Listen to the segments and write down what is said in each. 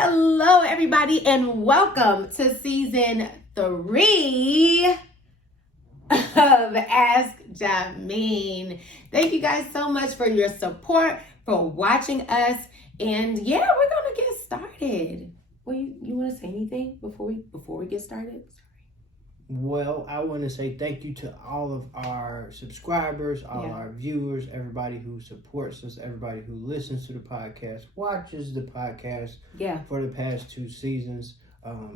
Hello, everybody, and welcome to season 3 of Ask Jameen. Thank you guys so much for your support, for watching us, and yeah, we're gonna get started. Well, you want to say anything before we get started? Well, I want to say thank you to all of our subscribers, all our viewers, everybody who supports us, everybody who listens to the podcast, watches the podcast for the past 2 seasons.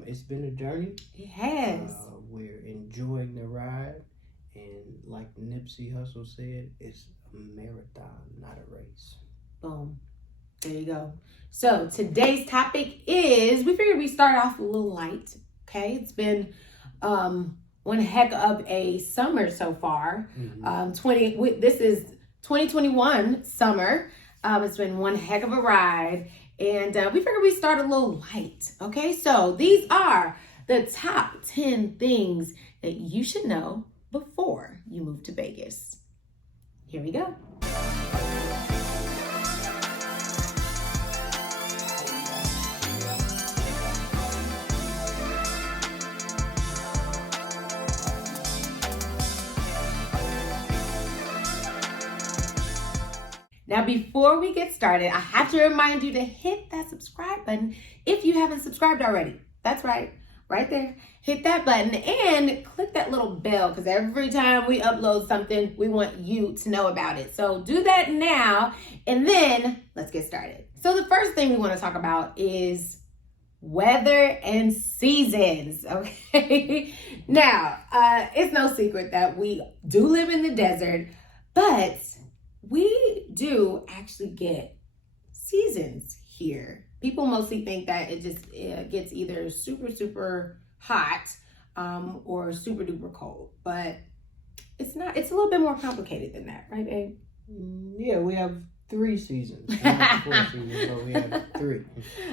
It's been a journey. It has. We're enjoying the ride. And like Nipsey Hussle said, it's a marathon, not a race. Boom. There you go. So today's topic is, we figured we start off a little light. Okay. It's been one heck of a summer so far. This is 2021 summer. It's been one heck of a ride, and we figured we'd start a little light. Okay, so these are the top 10 things that you should know before you move to Vegas. Here we go. Now, before we get started, I have to remind you to hit that subscribe button if you haven't subscribed already. That's right there. Hit that button and click that little bell, because every time we upload something, we want you to know about it. So do that now, and then let's get started. So the first thing we want to talk about is weather and seasons, okay? Now, it's no secret that we do live in the desert, but we do actually get seasons here. People mostly think that it gets either super hot or super duper cold, but it's not. It's a little bit more complicated than that, right, babe? Yeah, we have 3 seasons. Not 4 seasons, but we have 3.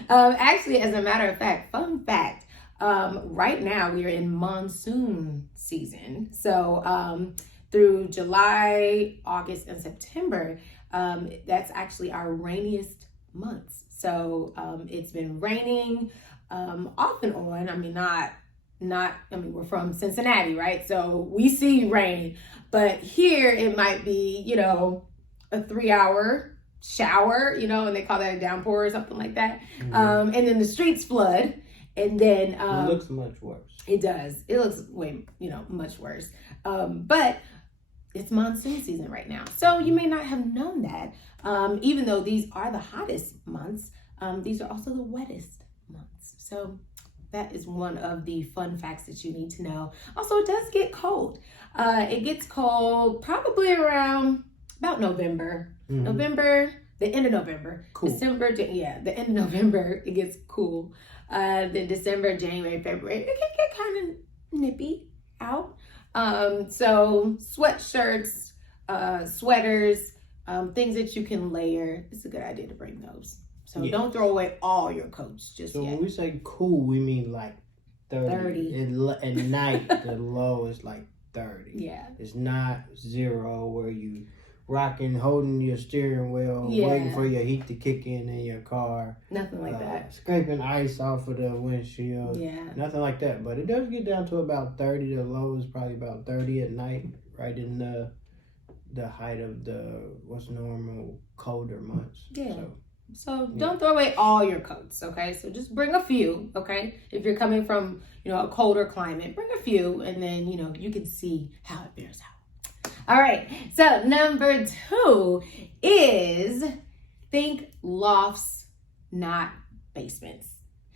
Actually, as a matter of fact, fun fact, right now we are in monsoon season. So through July, August, and September, that's actually our rainiest months. So it's been raining off and on. I mean, we're from Cincinnati, right? So we see rain, but here it might be, a 3-hour shower, and they call that a downpour or something like that. And then the streets flood, and then it looks much worse. It does. It looks way, much worse. But it's monsoon season right now. So you may not have known that. Even though these are the hottest months, these are also the wettest months. So that is one of the fun facts that you need to know. Also, it does get cold. It gets cold probably around about November. The end of November. Cool. December, the end of November, it gets cool. Then December, January, February, it can get kind of nippy out. So sweatshirts, sweaters, things that you can layer. It's a good idea to bring those. So don't throw away all your coats just yet. So when we say cool, we mean like 30. At night, the low is like 30. Yeah. It's not 0 where you holding your steering wheel, waiting for your heat to kick in your car. Nothing like that. Scraping ice off of the windshield. Yeah. Nothing like that. But it does get down to about 30. The low is probably about 30 at night, right in the height of the what's normal colder months. Yeah. So don't throw away all your coats, okay? So just bring a few, okay? If you're coming from, a colder climate, bring a few, and then, you can see how it bears out. All right, so number 2 is think lofts, not basements.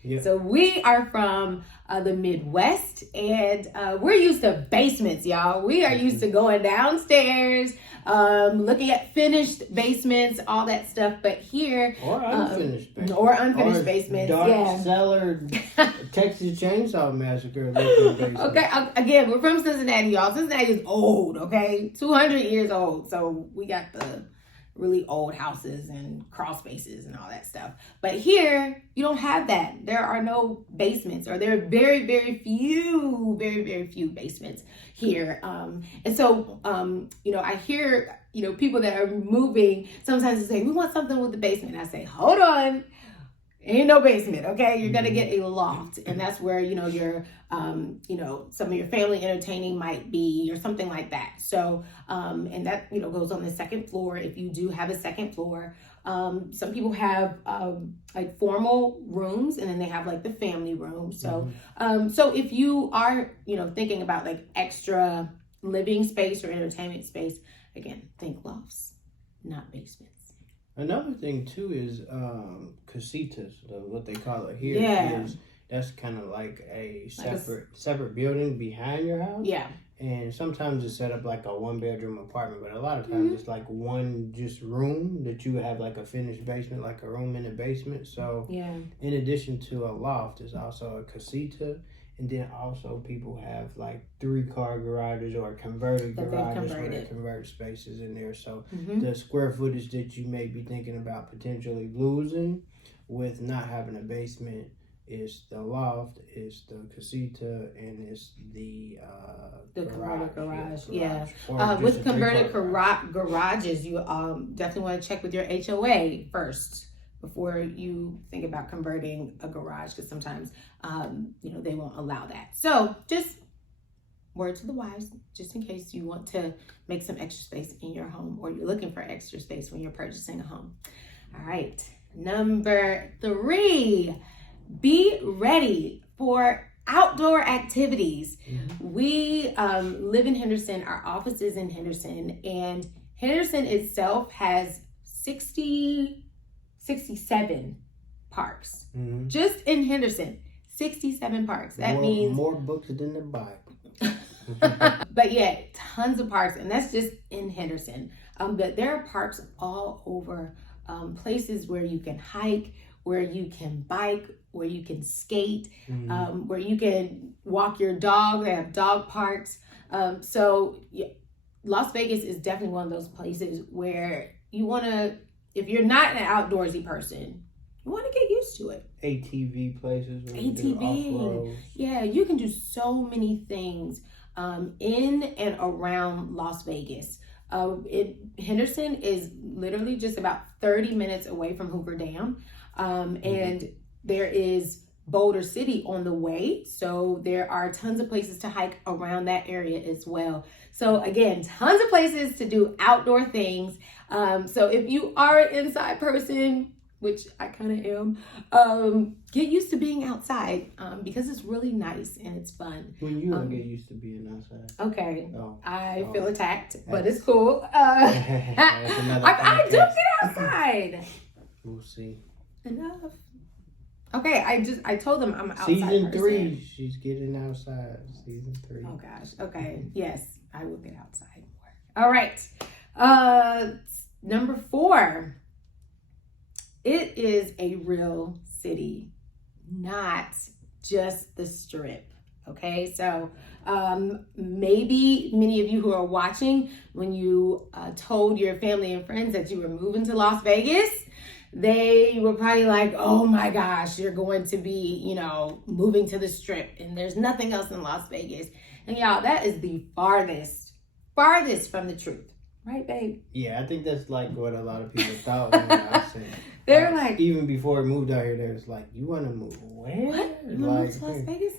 Yep. So we are from the Midwest, and we're used to basements, y'all. We are used to going downstairs, looking at finished basements, all that stuff. But here, or unfinished basements, dark cellar, Texas Chainsaw Massacre looking basements. Okay, again, we're from Cincinnati, y'all. Cincinnati is old, okay, 200 years old. So we got the really old houses and crawl spaces and all that stuff. But here, you don't have that. There are no basements, or there are very, very few basements here. And so, I hear, people that are moving, sometimes they say, we want something with the basement. I say, hold on. Ain't no basement, okay? You're gonna get a loft, and that's where your some of your family entertaining might be, or something like that. So and that goes on the second floor if you do have a second floor. Some people have like formal rooms, and then they have like the family room. So so if you are thinking about like extra living space or entertainment space, again, think lofts, not basements. Another thing too is casitas, what they call it here. Yeah. That's kind of like a separate building behind your house. Yeah. And sometimes it's set up like a 1-bedroom apartment, but a lot of times it's like one just room that you have like a finished basement, like a room in the basement. So in addition to a loft, there's also a casita. And then also people have like 3-car garages or converted garages where they convert spaces in there. So the square footage that you may be thinking about potentially losing with not having a basement is the loft, is the casita, and it's the converted garage. With converted garages, you definitely want to check with your HOA first before you think about converting a garage, because sometimes they won't allow that. So just word to the wise, just in case you want to make some extra space in your home, or you're looking for extra space when you're purchasing a home. All right, number 3, be ready for outdoor activities. We live in Henderson. Our office is in Henderson, and Henderson itself has 67 parks. Just in Henderson, 67 parks. That means more books than the Bible. But yeah, tons of parks, and that's just in Henderson. But there are parks all over, places where you can hike, where you can bike, where you can skate, where you can walk your dog. They have dog parks. So Las Vegas is definitely one of those places where you want to, if you're not an outdoorsy person, you want to get used to it. ATV places. ATV. Yeah, you can do so many things in and around Las Vegas. Henderson is literally just about 30 minutes away from Hoover Dam. And there is Boulder City on the way. So there are tons of places to hike around that area as well. So again, tons of places to do outdoor things. So if you are an inside person, which I kind of am, get used to being outside because it's really nice and it's fun. When you don't get used to being outside. Okay. I feel attacked, but it's cool. I do get outside. We'll see. Enough. Okay, I told them I'm outside. Season 3, she's getting outside. Season 3. Oh gosh. Okay. Yes, I will get outside more. All right. Number 4. It is a real city, not just the Strip. Okay, so maybe many of you who are watching, when you told your family and friends that you were moving to Las Vegas, they were probably like, oh my gosh, you're going to be, moving to the Strip and there's nothing else in Las Vegas. And y'all, that is the farthest from the truth. Right, babe? Yeah, I think that's like what a lot of people thought when I said. They're like, even before I moved out here, they was like, you want to move where? What? You want to move to Las Vegas?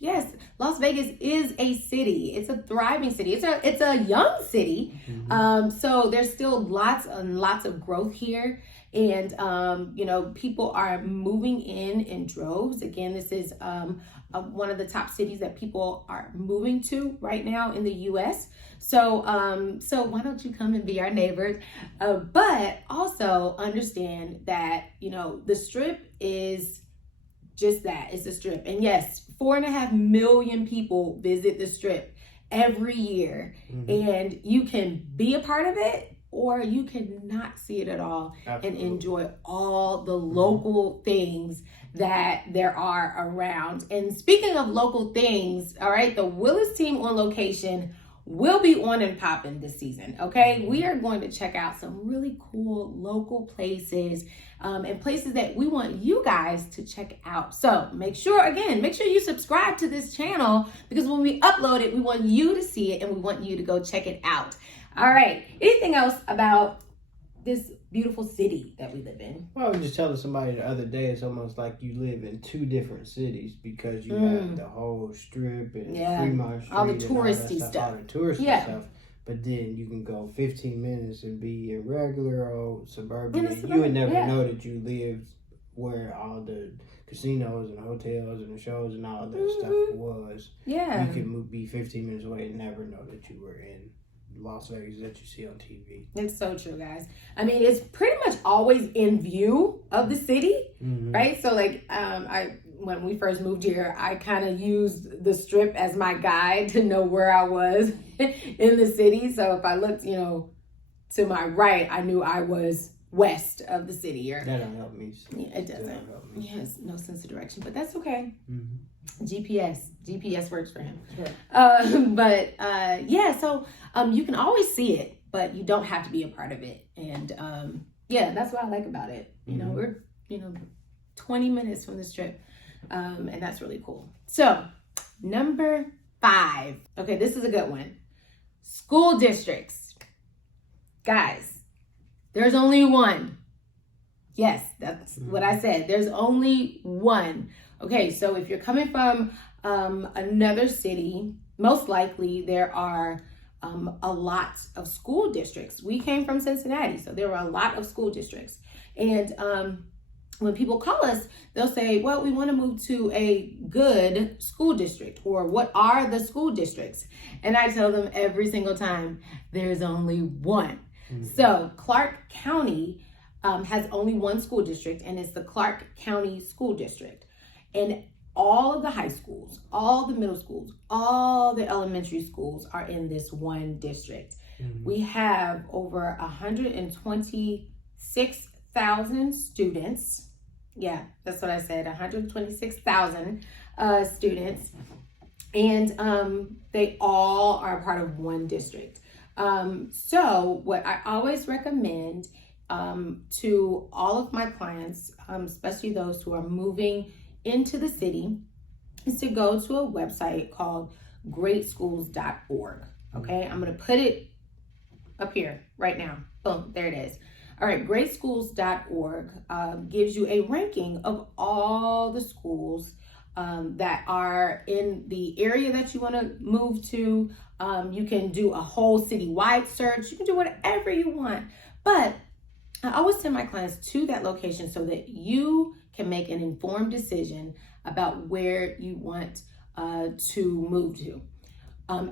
Yes. Las Vegas is a city. It's a thriving city. It's a young city. So there's still lots and lots of growth here. And, people are moving in droves. Again, this is one of the top cities that people are moving to right now in the U.S. So why don't you come and be our neighbors? But also understand that, the Strip is just that. It's a Strip. And yes, 4.5 million people visit the Strip every year. And you can be a part of it, or you can not see it at all. Absolutely. And enjoy all the local things that there are around. And speaking of local things, all right, the Willis team on location will be on and popping this season, okay? We are going to check out some really cool local places and places that we want you guys to check out. So make sure you subscribe to this channel, because when we upload it, we want you to see it and we want you to go check it out. All right, anything else about this beautiful city that we live in. Well, I was just telling somebody the other day, it's almost like you live in two different cities because you have the whole strip and Fremont Street all the and touristy all stuff. All the touristy stuff. But then you can go 15 minutes and be in regular old suburbia. You would never know that you lived where all the casinos and hotels and the shows and all that stuff was. Yeah. You could be 15 minutes away and never know that you were in Las Vegas that you see on TV. It's so true, guys. I mean, it's pretty much always in view of the city, right? So, like, when we first moved here, I kind of used the strip as my guide to know where I was in the city. So if I looked, to my right, I knew I was west of the city. Or that don't help me. Yeah, it doesn't. Yes, no sense of direction, but that's okay. GPS works for him. Yeah. So you can always see it, but you don't have to be a part of it. And that's what I like about it. We're 20 minutes from the strip, and that's really cool. So number 5. Okay, this is a good one. School districts. Guys, there's only one. Yes, that's what I said. There's only one. Okay, so if you're coming from another city, most likely there are a lot of school districts. We came from Cincinnati, so there were a lot of school districts. And when people call us, they'll say, well, we want to move to a good school district, or what are the school districts? And I tell them every single time, there's only one. So Clark County has only one school district, and it's the Clark County School District. And all of the high schools, all the middle schools, all the elementary schools are in this one district. We have over 126,000 students. Yeah, that's what I said, 126,000 students. And they all are part of one district. So what I always recommend to all of my clients, especially those who are moving into the city, is to go to a website called greatschools.org. Okay, I'm going to put it up here right now. Boom, there it is. All right, greatschools.org gives you a ranking of all the schools that are in the area that you want to move to. You can do a whole citywide search. You can do whatever you want. But I always send my clients to that location so that you can make an informed decision about where you want to move to.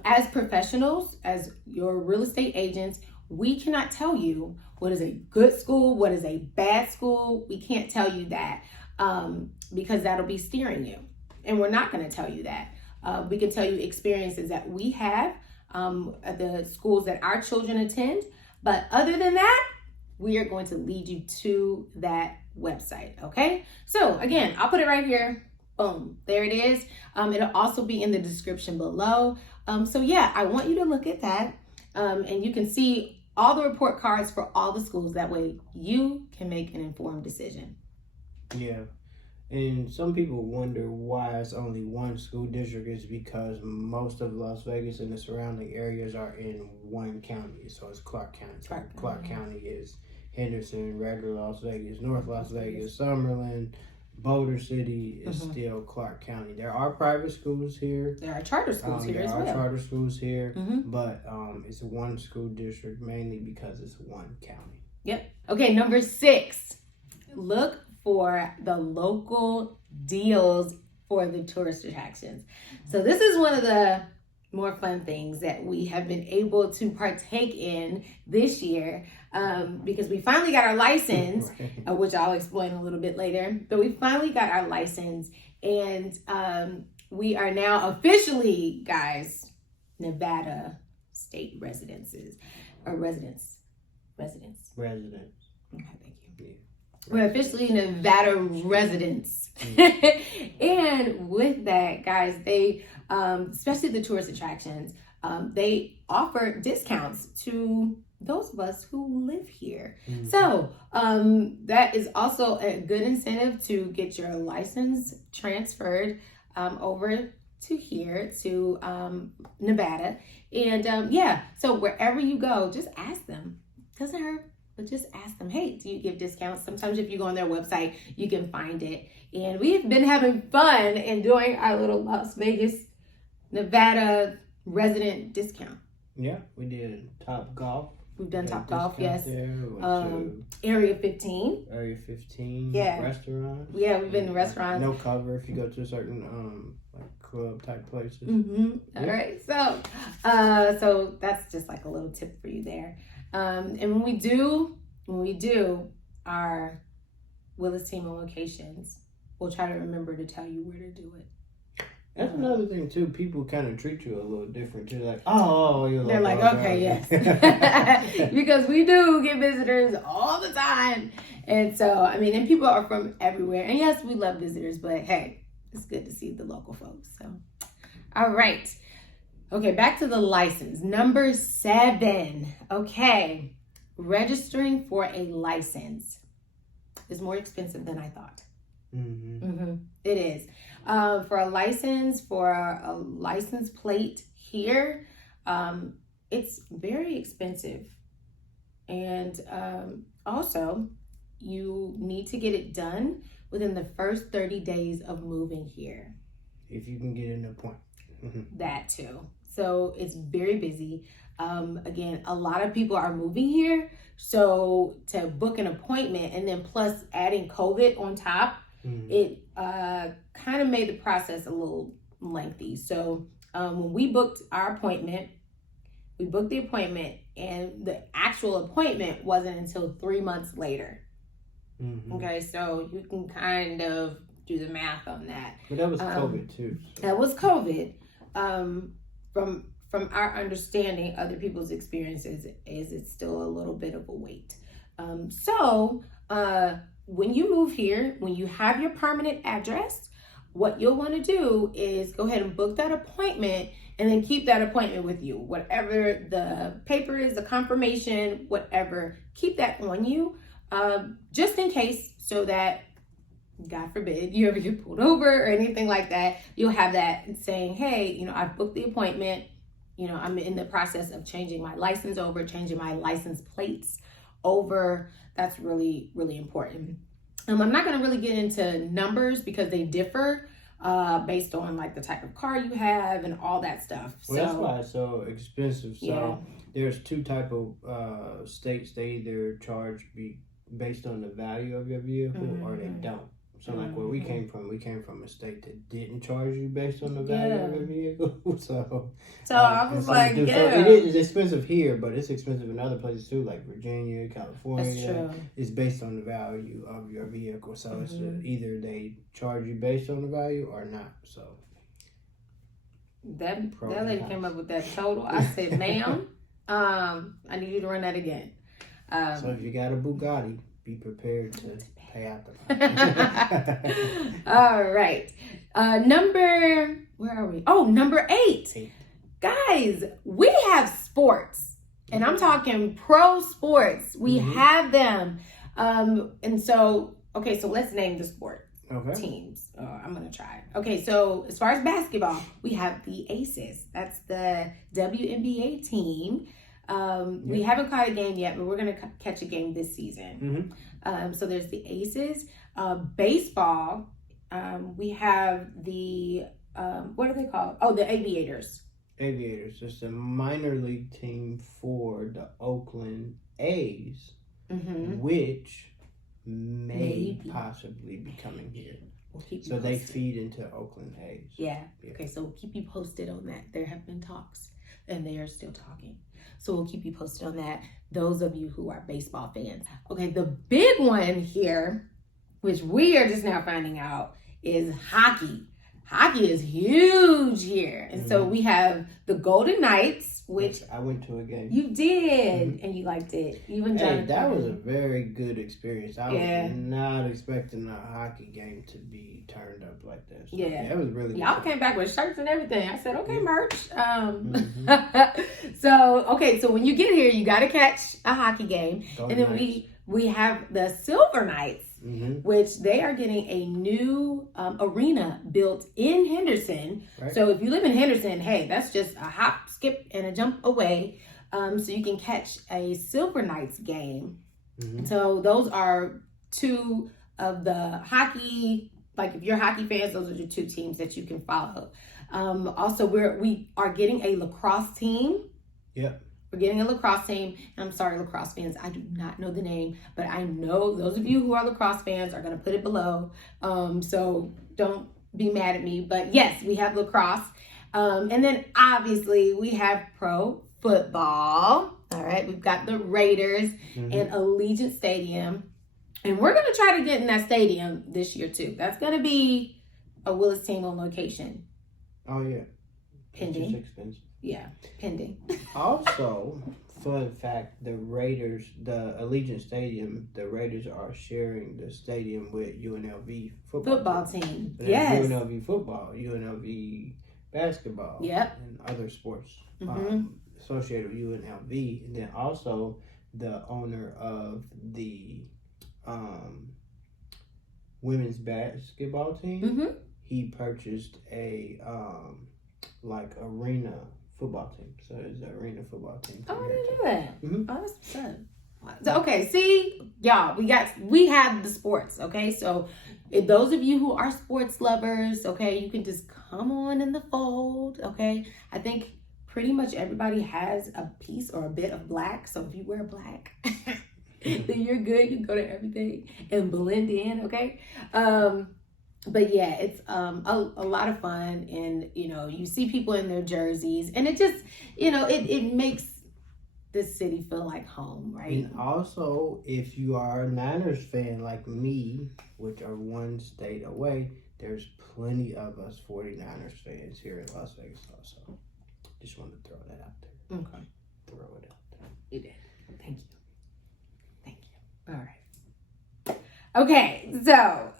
As professionals, as your real estate agents, we cannot tell you what is a good school, what is a bad school. We can't tell you that because that'll be steering you. And we're not going to tell you that. We can tell you experiences that we have at the schools that our children attend. But other than that, we are going to lead you to that website. Okay. So again, I'll put it right here. Boom. There it is. It'll also be in the description below. So yeah, I want you to look at that. And you can see all the report cards for all the schools. That way you can make an informed decision. Yeah. And some people wonder why it's only one school district. Is because most of Las Vegas and the surrounding areas are in one county. So it's Clark County. Clark County is Henderson, regular Las Vegas, North Las Vegas, Summerlin, Boulder City is still Clark County. There are private schools here. There are charter schools here as well. There are charter schools here, but it's one school district mainly because it's one county. Yep. Okay, number 6. Look for the local deals for the tourist attractions. So this is one of the more fun things that we have been able to partake in this year because we finally got our license, which I'll explain a little bit later. But we finally got our license, and we are now officially, guys, Nevada state residents. Okay, thank you. Yeah. We're officially Nevada residents. And with that, guys, they, especially the tourist attractions, they offer discounts to those of us who live here. So that is also a good incentive to get your license transferred over to here, to Nevada. And so wherever you go, just ask them. Doesn't hurt. but just ask them, hey, do you give discounts? Sometimes if you go on their website, you can find it. And we've been having fun and doing our little Las Vegas, Nevada resident discount. Yeah, we did Top Golf. We've done Top Golf, yes. Area 15. Area 15. Yeah. Restaurants. Yeah, we've been to restaurants. No cover if you go to certain like club type places. Mm-hmm. All right. So that's just like a little tip for you there. And when we do our Willis Team locations, we'll try to remember to tell you where to do it. That's another thing too. People kind of treat you a little different too. Like, oh, they're like, okay, yes, because we do get visitors all the time, and so I mean, and people are from everywhere. And yes, we love visitors, but hey, it's good to see the local folks. So, all right, okay, back to the license. Number 7. Okay, registering for a license is more expensive than I thought. It is. For a license, for a license plate here, it's very expensive. And also, you need to get it done within the first 30 days of moving here. If you can get an appointment. That too. So it's very busy. Again, a lot of people are moving here. So to book an appointment and then plus adding COVID on top, it kind of made the process a little lengthy. So when we booked our appointment, we booked the appointment and the actual appointment wasn't until 3 months later. Okay, so you can kind of do the math on that. But that was COVID too. So. That was COVID. From our understanding, other people's experiences is it's still a little bit of a wait. When you move here, when you have your permanent address, what you'll want to do is go ahead and book that appointment and then keep that appointment with you. Whatever the paper is, the confirmation, whatever, keep that on you just in case, so that, God forbid, you ever get pulled over or anything like that, you'll have that saying, hey, I've booked the appointment. I'm in the process of changing my license over, changing my license plates over. That's really, really important. I'm not going to really get into numbers because they differ based on like the type of car you have and all that stuff. Well, that's why it's so expensive. So there's 2 type of states. They either charge based on the value of your vehicle or they don't. So like where we came from a state that didn't charge you based on the value of your vehicle. So I was like, So it is expensive here, but it's expensive in other places too, like Virginia, California. That's true. It's based on the value of your vehicle. So it's either they charge you based on the value or not. So that lady came up with that total. I said, ma'am, I need you to run that again. So if you got a Bugatti, be prepared to pay out the All right. Where are we? Oh, number 8. Guys, we have sports. And I'm talking pro sports. We have them. And so, okay, so let's name the sport teams. I'm going to try. Okay, so as far as basketball, we have the Aces. That's the WNBA team. We haven't caught a game yet, but we're going to catch a game this season. So there's the Aces. Baseball, we have the, what are they called? Oh, the Aviators. Aviators. It's a minor league team for the Oakland A's, which may possibly be coming here. So they feed into Oakland A's. Yeah. Okay, so we'll keep you posted on that. There have been talks, and they are still talking. So we'll keep you posted on that, those of you who are baseball fans. Okay, the big one here, which we are just now finding out, is hockey. Hockey is huge here. And so we have the Golden Knights, which I went to a game. You did, and you liked it. You and Jonathan. Hey, that was a very good experience. I was not expecting a hockey game to be turned up like this. So, it was really Y'all came back with shirts and everything. I said, okay, merch. So when you get here, you got to catch a hockey game. And then we have the Silver Knights, which they are getting a new arena built in Henderson. Right. So if you live in Henderson, hey, that's just a hop, skip, and a jump away. So you can catch a Silver Knights game Mm-hmm. So those are two of the hockey, like if you're hockey fans, those are the two teams that you can follow. Also, we are getting a lacrosse team. Yep. We're getting a lacrosse team. And I'm sorry, lacrosse fans, I do not know the name, but I know those of you who are lacrosse fans are going to put it below. So don't be mad at me. But yes, we have lacrosse. And then obviously we have pro football. All right. We've got the Raiders and Allegiant Stadium. And we're going to try to get in that stadium this year too. That's going to be a Willis team on location. Oh, yeah. Pending. It's just expensive. Yeah, pending. Also, fun fact, the Raiders, the Allegiant Stadium, the Raiders are sharing the stadium with UNLV football team. So yes. UNLV football, UNLV basketball, yep, and other sports associated with UNLV. And then also the owner of the women's basketball team, he purchased a arena football team. So it's the arena football team. Oh, I didn't know that. Oh, that's fun. So, okay, see, y'all, we have the sports, okay? So if those of you who are sports lovers, okay, you can just come on in the fold, okay? I think pretty much everybody has a piece or a bit of black. So if you wear black, then you're good. You can go to everything and blend in, okay? But yeah, it's a lot of fun, and you see people in their jerseys, and it just it makes the city feel like home, right? And also, if you are a Niners fan like me, which are one state away, there's plenty of us 49ers fans here in Las Vegas also. Just wanted to throw that out there. Okay. Throw it out there. You did. Thank you. All right. Okay, so,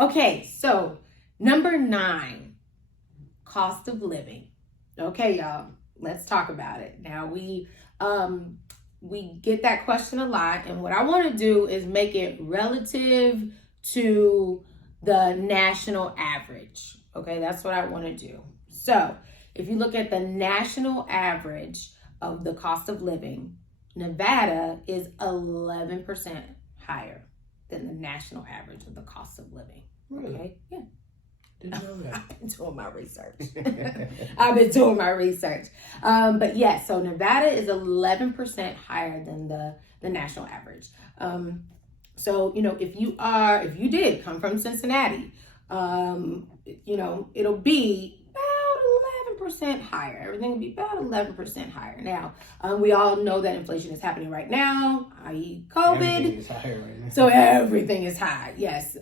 okay, so number 9, cost of living. Okay, y'all, let's talk about it. Now, we get that question a lot, and what I want to do is make it relative to the national average. Okay, that's what I want to do. So, if you look at the national average of the cost of living, Nevada is 11% higher than the national average of the cost of living. Really? Okay. Yeah. Didn't know that. I've been doing my research. But yes, so Nevada is 11% higher than the national average. So if you did come from Cincinnati, it'll be about 11% higher. Everything will be about 11% higher. Now, we all know that inflation is happening right now, i.e. COVID. Everything is higher right now. So everything is high. Yes.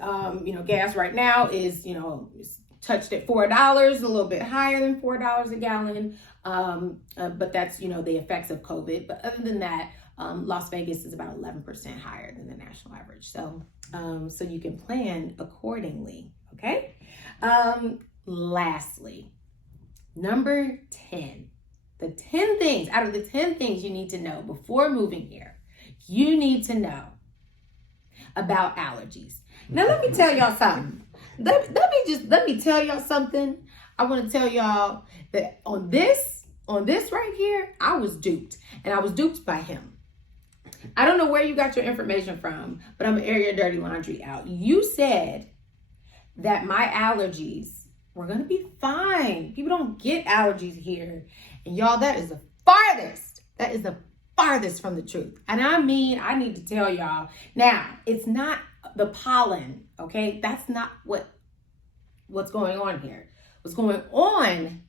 Gas right now is, it's touched at $4, a little bit higher than $4 a gallon. But that's, the effects of COVID. But other than that, Las Vegas is about 11% higher than the national average. So you can plan accordingly. Okay. Lastly, number 10, out of the 10 things you need to know before moving here, you need to know about allergies. Now, let me tell y'all something. Let me tell y'all something. I want to tell y'all that on this right here, I was duped, and I was duped by him. I don't know where you got your information from, but I'm gonna air your dirty laundry out. You said that my allergies were gonna be fine. People don't get allergies here. And y'all, that is the farthest from the truth. And I need to tell y'all, now, it's not the pollen, okay? That's not what's going on here. What's going on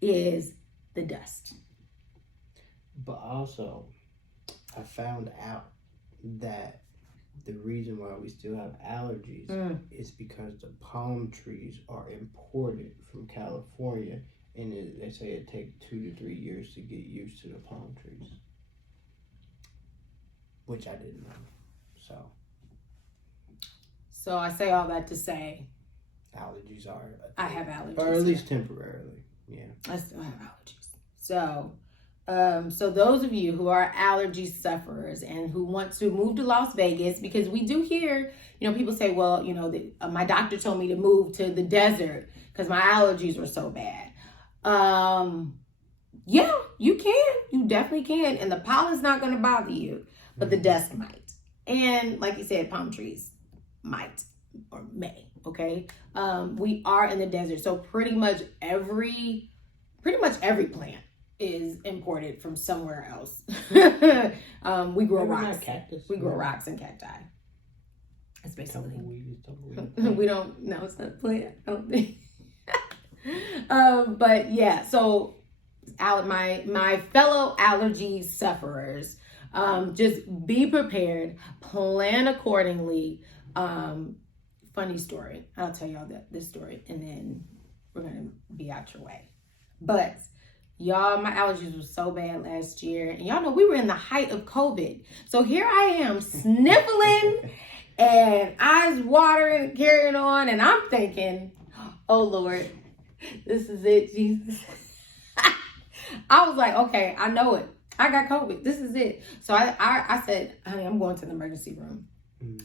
is the dust. But also, I found out that the reason why we still have allergies is because the palm trees are imported from California, and they say it takes 2 to 3 years to get used to the palm trees, which I didn't know. So I say all that to say, allergies are. I have allergies, or at least temporarily. Yeah, I still have allergies. So those of you who are allergy sufferers and who want to move to Las Vegas, because we do hear, people say, well, my doctor told me to move to the desert because my allergies were so bad. Yeah, you can. You definitely can. And the pollen's not going to bother you. but the dust might. And like you said, palm trees might or may, okay? We are in the desert, so pretty much every plant is imported from somewhere else. We grow rocks. We grow rocks and cacti. That's basically. We don't. No, it's not a plant. I don't think. But yeah. So, my fellow allergy sufferers, just be prepared. Plan accordingly. Funny story. I'll tell y'all this story, and then we're gonna be out your way. But y'all, my allergies were so bad last year, and y'all know we were in the height of COVID. So here I am sniffling and eyes watering and carrying on, and I'm thinking, oh Lord, this is it, Jesus. I was like, okay, I know it. I got COVID. This is it. So I said, honey, I'm going to the emergency room.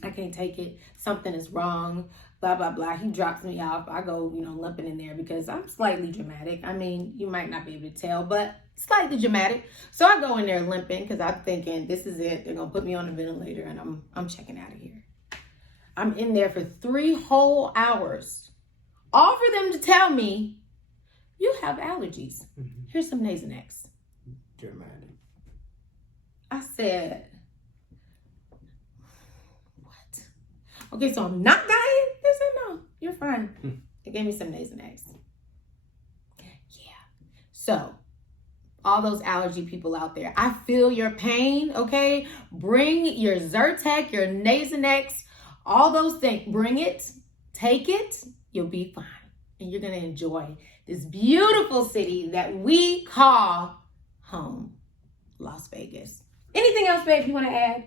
I can't take it. Something is wrong. Blah, blah, blah. He drops me off. I go, limping in there because I'm slightly dramatic. I mean, you might not be able to tell, but slightly dramatic. So I go in there limping because I'm thinking, this is it. They're going to put me on a ventilator and I'm checking out of here. I'm in there for 3 whole hours. All for them to tell me, you have allergies. Here's some Nasonex. Dramatic. I said, what? Okay, so I'm not dying? They said, no, you're fine. They gave me some Nasonex. Yeah. So, all those allergy people out there, I feel your pain, okay? Bring your Zyrtec, your Nasonex, all those things. Bring it, take it, you'll be fine. And you're going to enjoy this beautiful city that we call home, Las Vegas. Anything else, babe, you want to add?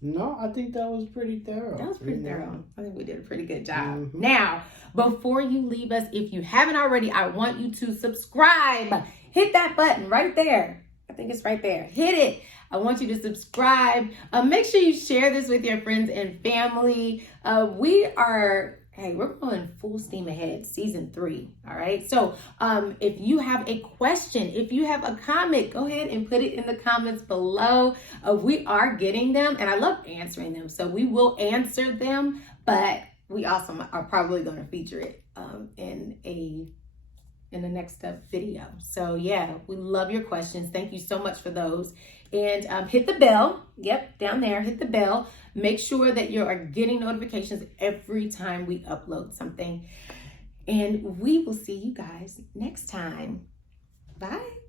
No, I think that was pretty thorough. That was pretty thorough. I think we did a pretty good job. Now, before you leave us, if you haven't already, I want you to subscribe. Hit that button right there. I think it's right there. Hit it. I want you to subscribe. Make sure you share this with your friends and family. We're going full steam ahead, season 3. All right. So if you have a question, if you have a comment, go ahead and put it in the comments below. We are getting them and I love answering them. So we will answer them, but we also are probably going to feature it in the next video. So yeah, we love your questions. Thank you so much for those. And hit the bell. Yep, down there, hit the bell. Make sure that you are getting notifications every time we upload something. And we will see you guys next time. Bye.